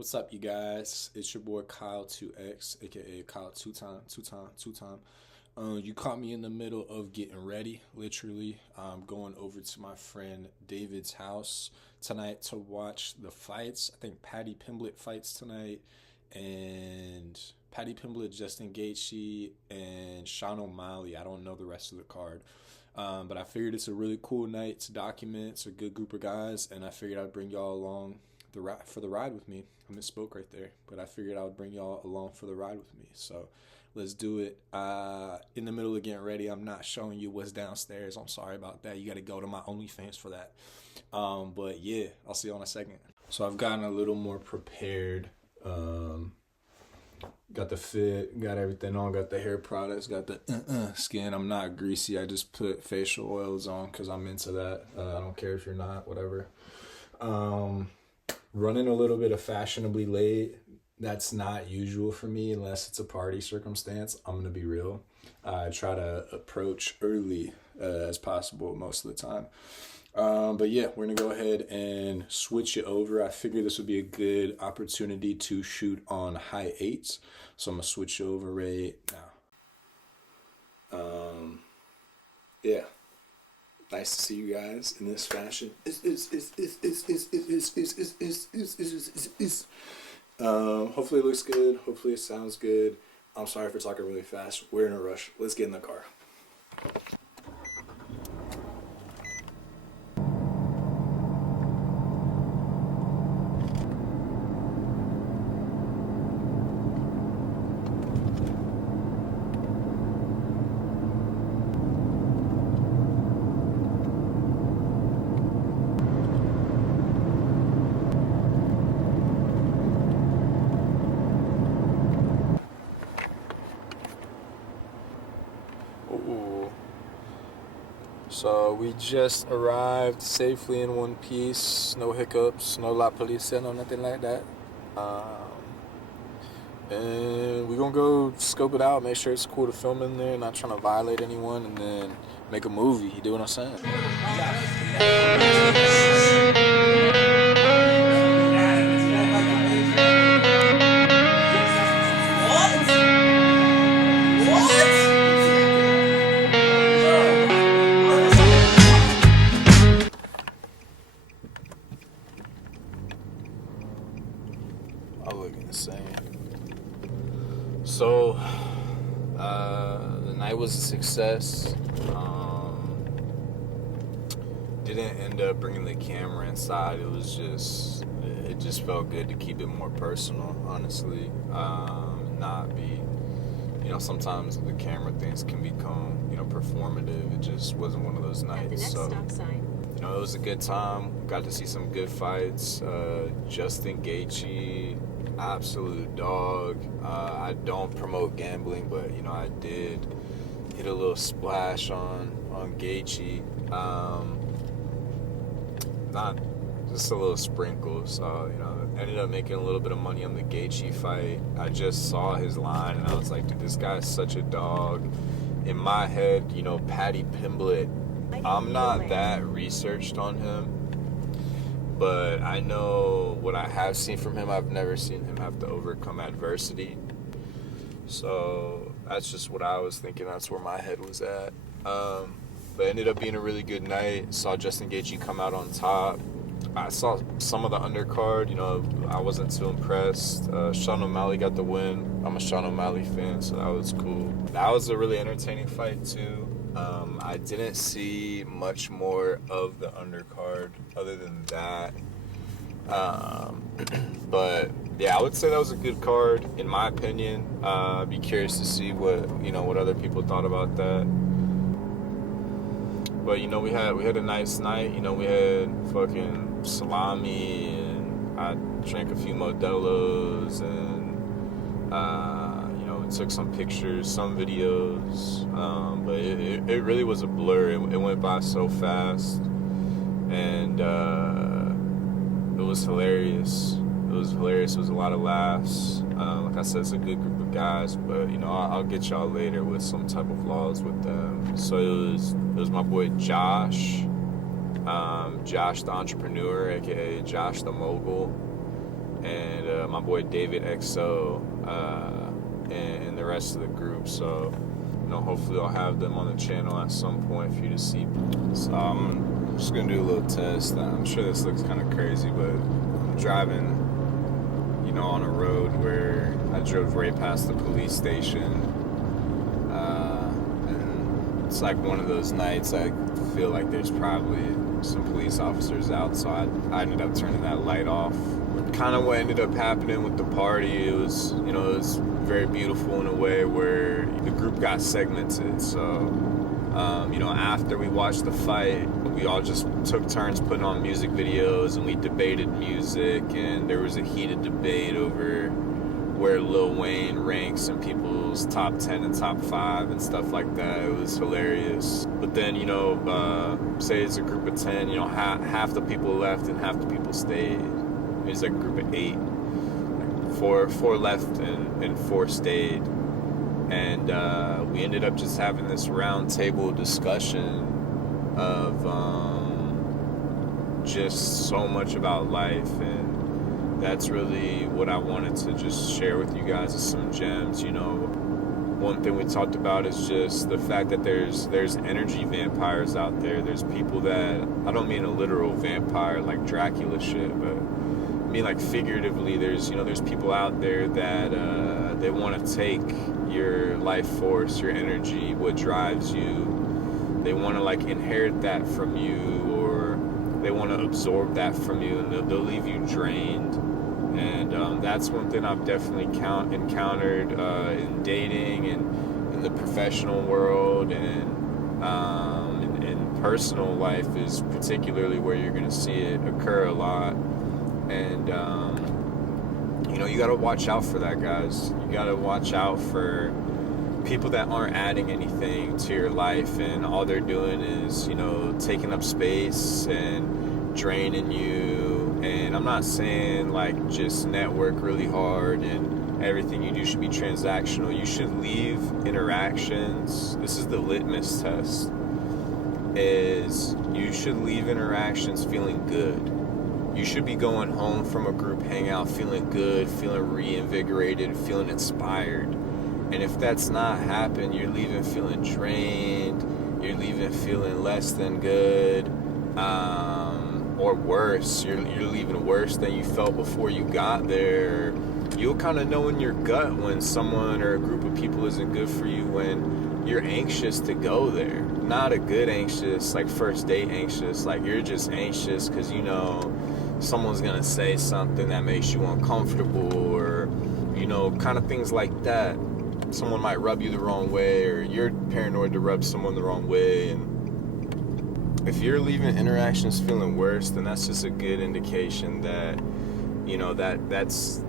What's up, you guys? It's your boy Kyle 2X, aka Kyle two time. You caught me in the middle of getting ready, literally. I'm going over to my friend David's house tonight to watch the fights. I think Paddy Pimblett fights tonight, and Paddy Pimblett, Justin Gaethje, and Sean O'Malley. I don't know the rest of the card. But I figured it's a really cool night to document. It's a good group of guys, and I figured I'd bring y'all along for the ride with me. I misspoke right there, but I figured I would bring y'all along for the ride with me. So let's do it. In the middle of getting ready, I'm not showing you what's downstairs. I'm sorry about that. You got to go to my OnlyFans for that. But yeah, I'll see you in a second. So I've gotten a little more prepared. Got the fit, got everything on, got the hair products, got the skin. I'm not greasy. I just put facial oils on because I'm into that. I don't care if you're not, whatever. Running a little bit of fashionably late. That's not usual for me unless it's a party circumstance. I'm going to be real. I try to approach early as possible most of the time. But yeah, we're going to go ahead and switch it over. I figured this would be a good opportunity to shoot on Hi8. So I'm going to switch over right now. Yeah. Nice to see you guys in this fashion. Hopefully it looks good. Hopefully it sounds good. I'm sorry for talking really fast. We're in a rush. Let's get in the car. So we just arrived safely in one piece, no hiccups, no la policia, no nothing like that. And we're gonna go scope it out, make sure it's cool to film in there, not trying to violate anyone, and then make a movie. You do what I'm saying? I look insane. So, the night was a success. Didn't end up bringing the camera inside. It just felt good to keep it more personal, honestly. Not be, sometimes the camera things can become, performative. It just wasn't one of those nights. At the next stop sign. It was a good time. Got to see some good fights. Justin Gaethje, absolute dog. I don't promote gambling, but I did hit a little splash on Gaethje. Not just a little sprinkle. So ended up making a little bit of money on the Gaethje fight. I just saw his line and I was like, dude, this guy's such a dog. In my head, Paddy Pimblett. I'm not that researched on him, but I know what I have seen from him. I've never seen him have to overcome adversity. So that's just what I was thinking. That's where my head was at. But it ended up being a really good night. Saw Justin Gaethje come out on top. I saw some of the undercard. I wasn't too impressed. Sean O'Malley got the win. I'm a Sean O'Malley fan, so that was cool. That was a really entertaining fight too. I didn't see much more of the undercard other than that. But yeah, I would say that was a good card in my opinion. I'd be curious to see what other people thought about that. But we had a nice night. We had fucking salami, and I drank a few Modelo's, and took some pictures, some videos, but it really was a blur. It went by so fast, and it was hilarious. It was a lot of laughs. Like I said, it's a good group of guys, but I'll get y'all later with some type of vlogs with them. So it was my boy Josh, Josh the entrepreneur, aka Josh the mogul, and my boy David XO, and the rest of the group. So, hopefully I'll have them on the channel at some point for you to see. So I'm just gonna do a little test. I'm sure this looks kind of crazy, but I'm driving, on a road where I drove right past the police station. And it's like one of those nights I feel like there's probably some police officers out, so I ended up turning that light off. Kind of what ended up happening with the party, it was very beautiful in a way where the group got segmented. So, after we watched the fight, we all just took turns putting on music videos, and we debated music, and there was a heated debate over where Lil Wayne ranks in people's top 10 and top 5 and stuff like that. It was hilarious. But then, say it's a group of 10, half the people left and half the people stayed. It's like a group of 8. Four left and 4 stayed. And we ended up just having this round table discussion of just so much about life, and that's really what I wanted to just share with you guys as some gems. One thing we talked about is just the fact that there's energy vampires out there. There's people that, I don't mean a literal vampire like Dracula shit, but I mean like figuratively, there's people out there that they want to take your life force, your energy, what drives you. They want to like inherit that from you, or they want to absorb that from you, and they'll leave you drained. And that's one thing I've definitely encountered in dating and in the professional world, and in personal life is particularly where you're going to see it occur a lot. And you got to watch out for that, guys. You got to watch out for people that aren't adding anything to your life, and all they're doing is, taking up space and draining you. And I'm not saying like just network really hard and everything you do should be transactional. You should leave interactions. This is the litmus test. Is you should leave interactions feeling good. You should be going home from a group hangout feeling good, feeling reinvigorated, feeling inspired. And if that's not happened, you're leaving feeling drained, you're leaving feeling less than good, or worse. You're leaving worse than you felt before you got there. You'll kind of know in your gut when someone or a group of people isn't good for you, when you're anxious to go there. Not a good anxious, like first date anxious, like you're just anxious because someone's gonna say something that makes you uncomfortable, or kind of things like that. Someone might rub you the wrong way, or you're paranoid to rub someone the wrong way. And if you're leaving interactions feeling worse, then that's just a good indication that that's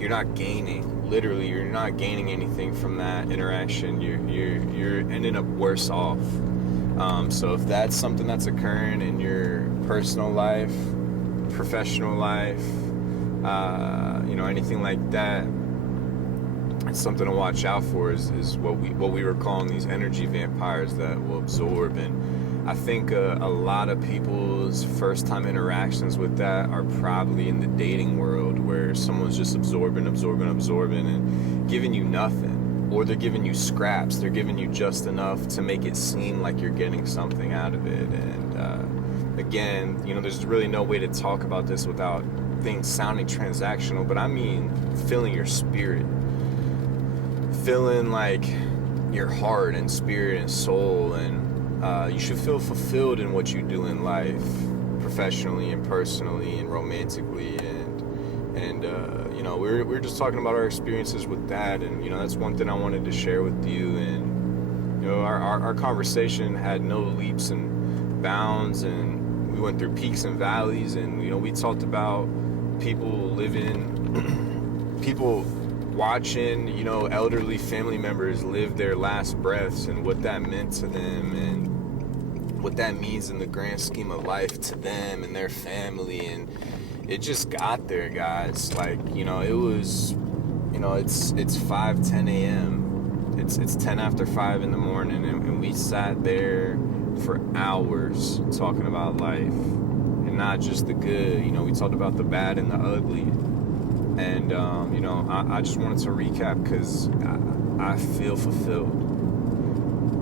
you're not gaining. Literally, you're not gaining anything from that interaction. You're ending up worse off. So if that's something that's occurring in your personal life, professional life, anything like that, it's something to watch out for. Is what we were calling these energy vampires that will absorb. And I think a lot of people's first time interactions with that are probably in the dating world, where someone's just absorbing and giving you nothing, or they're giving you scraps. They're giving you just enough to make it seem like you're getting something out of it. And again, there's really no way to talk about this without things sounding transactional, but I mean filling your spirit, filling like your heart and spirit and soul. And you should feel fulfilled in what you do in life, professionally and personally and romantically. And we're just talking about our experiences with that, and that's one thing I wanted to share with you. And our conversation had no leaps and bounds, and we went through peaks and valleys. And we talked about people watching elderly family members live their last breaths, and what that meant to them, and what that means in the grand scheme of life to them and their family. And it just got there, guys. Like, it was, it's 5:10 a.m. It's 10 after 5 in the morning, and we sat there for hours talking about life, and not just the good. We talked about the bad and the ugly. And And, you know, I just wanted to recap because I feel fulfilled.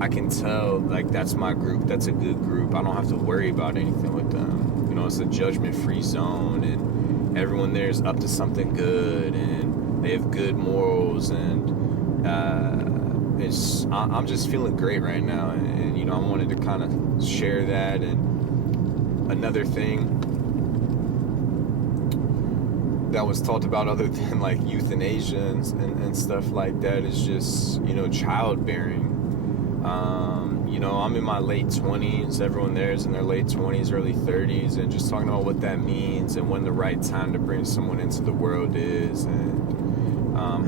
I can tell, like, that's my group. That's a good group. I don't have to worry about anything with them. You know, it's a judgment-free zone, and everyone there is up to something good, and they have good morals, and I'm just feeling great right now. And, you know, I wanted to kind of share that. And another thing that was talked about other than, like, euthanasia and stuff like that is just, you know, childbearing. You know, I'm in my late 20s. Everyone there is in their late 20s, early 30s, and just talking about what that means and when the right time to bring someone into the world is, and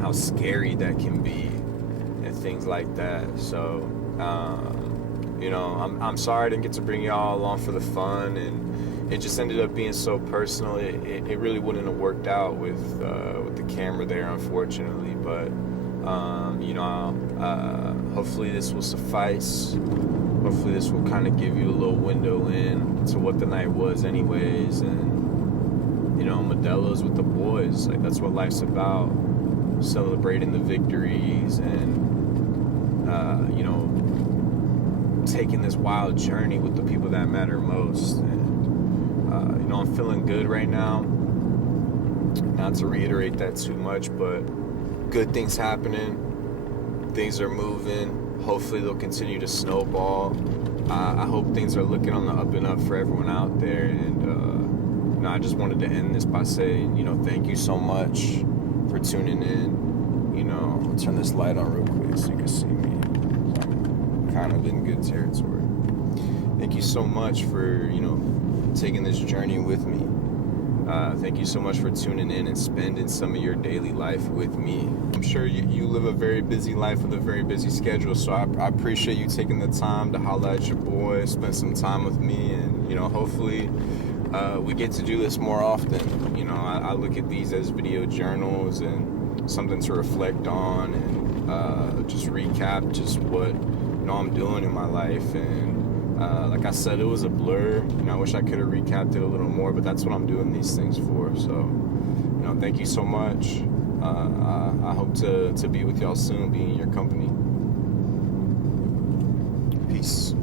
how scary that can be, and things like that. So, you know, I'm sorry I didn't get to bring y'all along for the fun, and it just ended up being so personal. It really wouldn't have worked out with the camera there, unfortunately, but. You know, hopefully this will suffice. Hopefully this will kind of give you a little window in to what the night was anyways. And, you know, Modelo's with the boys. Like, that's what life's about. Celebrating the victories and, you know, taking this wild journey with the people that matter most. And, you know, I'm feeling good right now. Not to reiterate that too much, but good things happening. Things are moving. Hopefully they'll continue to snowball. I hope things are looking on the up and up for everyone out there. And you know, I just wanted to end this by saying, you know, thank you so much for tuning in. You know, I'll turn this light on real quick so you can see me. So I'm kind of in good territory. Thank you so much for, you know, taking this journey with me. Thank you so much for tuning in and spending some of your daily life with me. I'm sure you live a very busy life with a very busy schedule, so I appreciate you taking the time to holler at your boy, spend some time with me, and, you know, hopefully we get to do this more often. You know, I look at these as video journals and something to reflect on, and just recap just what, you know, I'm doing in my life. And like I said, it was a blur. You know, I wish I could have recapped it a little more, but that's what I'm doing these things for. So, you know, thank you so much. I hope to be with y'all soon, be in your company. Peace.